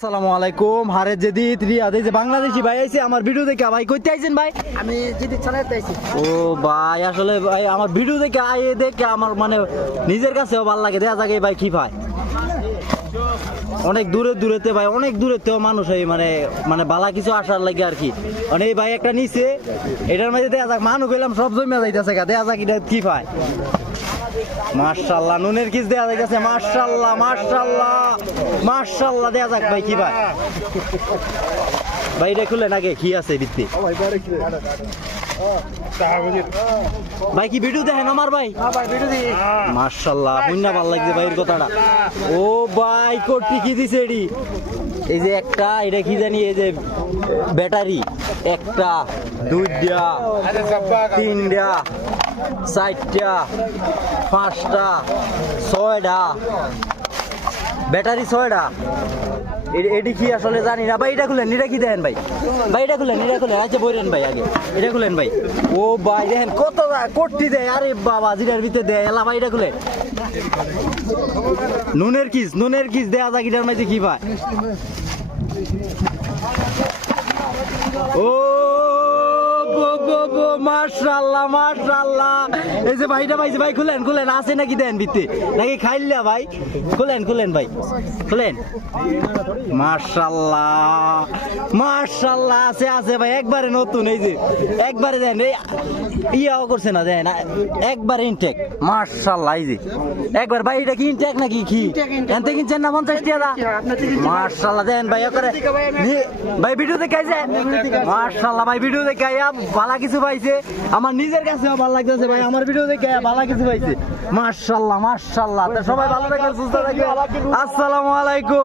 আসসালামু আলাইকুম হারে জেদিত রিয়াদ এই যে বাংলাদেশি ভাই আইছে আমার ভিডিও দেখে ভাই কইতে আইছেন ভাই আমি জেদিত চালাতে আইছি। ও ভাই আসলে ভাই আমার ভিডিও দেখে আইয়ে দেখে আমার মানে নিজের কাছেও ভালো লাগে দেখা যাক এই ভাই কি ভাই অনেক দূরেতে ভাই অনেক দূরেতেও মানুষ এই মানে মানে বালা কিছু আসার লাগে আর কি মানে এই ভাই একটা নিছে এটার মধ্যে দেখা যাক মানুষ গেলাম সব জমে যাইতেছে গা দেখা যাক এটা কি ভাই মাশাআল্লাহ নুনের কিস দেয়া যাইতেছে মাশাআল্লাহ মাশাআল্লাহ মাশাআল্লাহ দেয়া যাক ভাই কি ভাই ভাই এটা খুলে নাকি কি আছে ভিত্তি ভাই কি ভিডিও দেখেন আমার ভাই মাশাআল্লাহ শুননা ভালো লাগছে ভাইয়ের কথাটা ও ভাই কোটি কি দিছে এডি এই যে একটা এটা কি জানি এই যে ব্যাটারি একটা দুইটা তিনটা চারটা পাঁচটা ছয়টা ব্যাটারি ছয়টা এটি কি আসলে জানি না ভাই এটা খুলেন এটা কি দেখেন ভাই ভাই এটা খুলেন আচ্ছা বলেন ভাই আগে এটা খুলেন ভাই ও ভাই দেখেন কত কোটি দেয় আরে বাবা জিরার ভিতরে দেয় এলা ভাই এটা খুলেন নুনের কিস দেয়া যাক এটার মধ্যে কি ভাই ও মাশাআল্লাহ মাশাআল্লাহ এই যে ভাইটা পাইছে ভাই খুলেন আছে নাকি দেন ভিতরে নাকি খাইলা ভাই খুলেন ভাই খুলেন মাশাআল্লাহ মাশাআল্লাহ আছে ভাই একবারে নতুন এই যে একবারে দেন এই ইয়াও করছে না দেন একবারে ইনটেক মাশাআল্লাহ এই যে একবার ভাই এটা কি ইনটেক নাকি কি এনতে কিনছেন না 50 টাকা মাশাআল্লাহ দেন ভাই করে ভাই ভিডিও দেখে আইছে মাশাআল্লাহ ভাই ভিডিও দেখে আইয়া ভালো কিছু পাইছে আমার নিজের কাছেও ভালো লাগতেছে ভাই আমার ভিডিও দেখে ভালো কিছু পাইছে মাশাআল্লাহ মাশাআল্লাহ সবাই ভালো থাকবেন সুস্থ থাকবেন আসসালামু আলাইকুম।